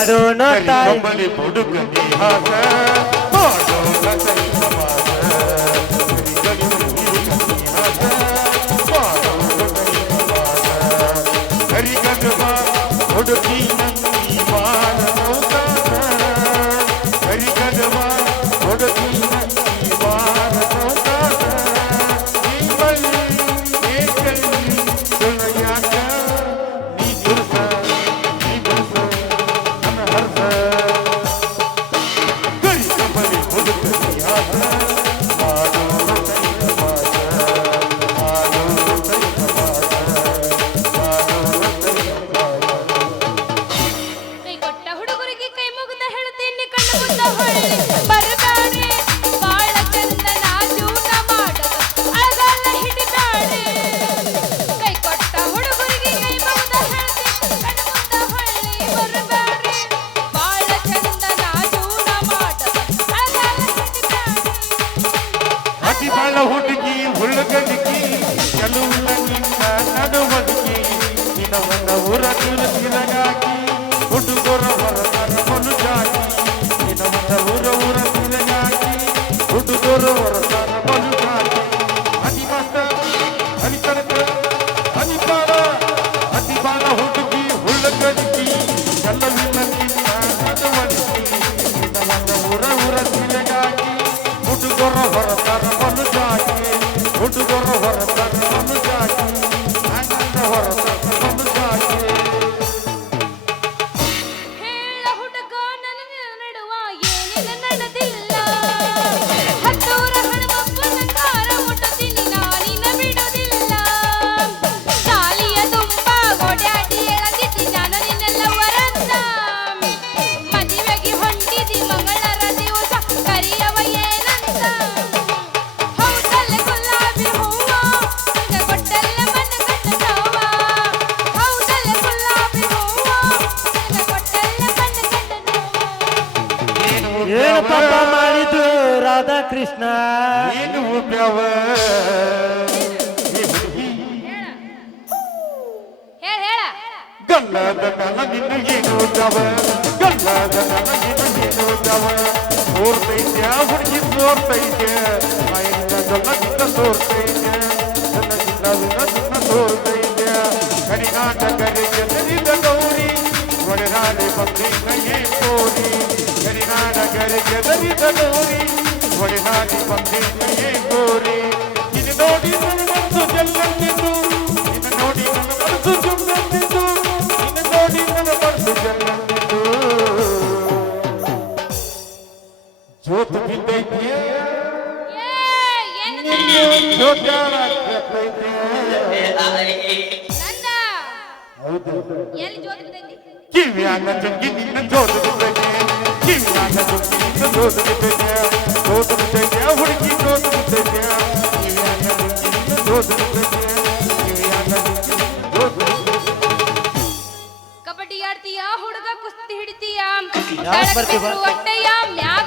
ಮಾಡೋಣ ತಾಯಿ ಕಂಬಳಿ ಬುಡುಕ ನಿಹಾಸ ಮಾಡೋಣ ಕೈ ಸಮಾಸ ಹರಿಗಂಗಮ ಹುಡುಕಿ ನಂದಿ ಬಾರನೋತ ಹರಿಗಂಗಮ ಹುಡುಕಿ ನಂದಿ ಬಾರನೋತ ನೀವಲ್ಲಿ ಏಕಲ್ಲಿ ಸುಳ್ಯಾಕ ನೀ ದುರ್ಸ ನನ್ನ ಹರ್ಸ ಗರಿ ಕಂಬಳಿ ಹುಡುಕ ನಿಹಾಸ ಮಾಡೋಣ ಕೈ ಸಮಾಸ ಮಾಡೋಣ ಕೈ ಸಮಾಸ ಕೈ ಕೊಟ್ಟ ಹುಡುಗರಿಗೆ ಕೈ ಮುಗಿದ ಹೇಳ್ತೀನಿ ಕಣ್ಣು ಮುಂದ ಹೊಳ್ಳಿ ಬರಬೇಡ್ರಿ ಬಾಳ ಚಂದ ನಾಜೂನ ಮಾಡದ ಅಳಗಾಲ ಹಿಡಿದಾಡಿ ಕೈ ಕೊಟ್ಟ ಹುಡುಗರಿಗೆ ಕೈ ಮುಗಿದ ಹೇಳ್ತೀನಿ ಕಣ್ಣು ಮುಂದ ಹೊಳ್ಳಿ ಬರಬೇಡ್ರಿ ಬಾಳ ಚಂದ ನಾಜೂನ ಮಾಡದ ಅಳಗಾಲ ಹಿಡಿದಾಡಿ ಅತಿ ಬಾಳ ಹುಡುಗಿ ಹುಡುಗನಿಗೆ ಕೆಲವುಲ್ಲ ನಿನ್ನ ನಡುವದಿಗೆ ದಿನವನ್ನ ಊರ ತಿರುಗಾಕಿ ಹುಡುಗರ ಹೊರತರ ಮನುಜಾಕಿ ದಿನವನ್ನ ಊರ ತಿರುಗಾಕಿ ಹುಡುಗರ ಹೊರತರ ಮನುಜಾಕಿ ಅತಿ ಮಸ್ತ ಅನಿತನಕ ಅನಿಪಾರ ಅತಿ ಬಾಳ ಹುಡುಗಿ ಹುಡುಗನಿಗೆ ಕೆಲವಿಲ್ಲ ನಿನ್ನ ನಡುವದಿಗೆ ದಿನವನ್ನ ಊರ ತಿರುಗಾಕಿ ಹುಡುಗರ ಹೊರತರ ಮನುಜಾಕಿ ಹುಡುಗರ ಹೊರತರ ಮನುಜಾಕಿ ಅಣ್ಣನ ಹೊರತರ ಮನುಜಾಕಿ ಹೇಳ ಹುಡುಗ ನನ್ನ ನಡುವ ಏನಿಲ್ಲ ನಡೆದಿಲ್ಲ ಹತ್ತೂರ ಹಣಮಪ್ಪನ ಕಾರ ಮುಟ್ಟತೀನಿ ನಾನಿನ ಬಿಡೋದಿಲ್ಲ ತಾಲಿಯ ತುಂಬ ಓಡಾಡಿ ಎಳದಿದ್ದಿ ನಾನು ನಿನ್ನೆಲ್ಲ ವರಂತ ಮದುವೆಗೆ ಹೊಂಟಿದಿ ಮಂಗಳರ ದಿವಸ ಕರಿಯವ ಏನಂತ ಹೌದಲ್ಲ ಗುಲಾಬಿ ಹೂವ ಈಗ ಕೊಟ್ಟಲ್ಲ ಮನ ಗಂಡ ನೋವ ಹೌದಲ್ಲ ಗುಲಾಬಿ ಹೂವ ಈಗ ಕೊಟ್ಟಲ್ಲ ಮನ ಗಂಡ ನೋವ ಏನು ಪಾಪ ಮಾಡಿದ್ದು ರಾಧಾಕೃಷ್ಣ ಏನು ಉಪ್ಯವ ಹೇಳ ಹೇಳ ಗಲ್ಲದ ನನಗಿನ ಏನು ತವ ಗಲ್ಲದ ನನಗಿನ ಏನು ತವ ಸೋರ್ತೈತ್ಯ ಹುಡುಗಿ ಸೋರ್ತೈತ್ಯ ಮೈನ ಗಲ್ಲದಿಂದ ಸೋರ್ತೈತ್ಯ ನನಗಿಂದ ವಿನದಿಂದ ಸೋರ್ತೈತ್ಯ ಕರಿನಾಟಕರಿಗೆ ತೆರೆದ ಗೌರಿ ಒಡೆನಾಡಿ ಬಂದಿನ ಏ ಕೋರಿ ಕರಿನಾಟಕರಿಗೆ ತೆರೆದ ಗೌರಿ ಒಡೆನಾಡಿ ಬಂದಿನ ಏ ಕೋರಿ ಇದು ನೋಡಿ ನನ್ನ ಮನಸ್ಸು ಜಲ್ಲಂದಿದ್ದು ನಿನ್ನ ನೋಡಿ ನನ್ನ ಮನಸ್ಸು ಜಲ್ಲಂದಿದ್ದು ನಿನ್ನ ನೋಡಿ ನನ್ನ ಮನಸ್ಸು ಜಲ್ಲಂದಿದ್ದು ಜೋತು ಬಿದ್ದೈತೆ ಏನು ಜೋತ್ಯಾರ ಕೆತ್ತೈತೆ ನಂದ ಹೌದು ಎಲ್ಲಿ ಜೋತ್ ಬಿದ್ದೈತಿ ಕಿವ್ಯಾಗ ಜಗ್ಗಿ ನಿನ್ನ ಜೋತು ಬಿದ್ದೈತೆ ಕಿವ್ಯಾಗ ಜಗ್ಗಿ ನಿನ್ನ ಜೋತು ಬಿದ್ದೈತೆ ಜೋತು ಬಿದ್ದೈತೆ ಹುಡುಗಿ ಜೋತು ಬಿದ್ದೈತೆ ಕಿವ್ಯಾಗ ಜಗ್ಗಿ ನಿನ್ನ ಜೋತು ಬಿದ್ದೈತೆ ಕಿವ್ಯಾಗ ಜಗ್ಗಿ ನಿನ್ನ ಜೋತು ಬಿದ್ದೈತೆ ಕಬಡ್ಡಿ ಆಡ್ತೀಯ ಹುಡುಗ ಕುಸ್ತಿ ಹಿಡಿತೀಯ ಯಾಕ್ ಬರ್ತೀವ? ಹೊಟ್ಟೆಯ ಮ್ಯಾಗ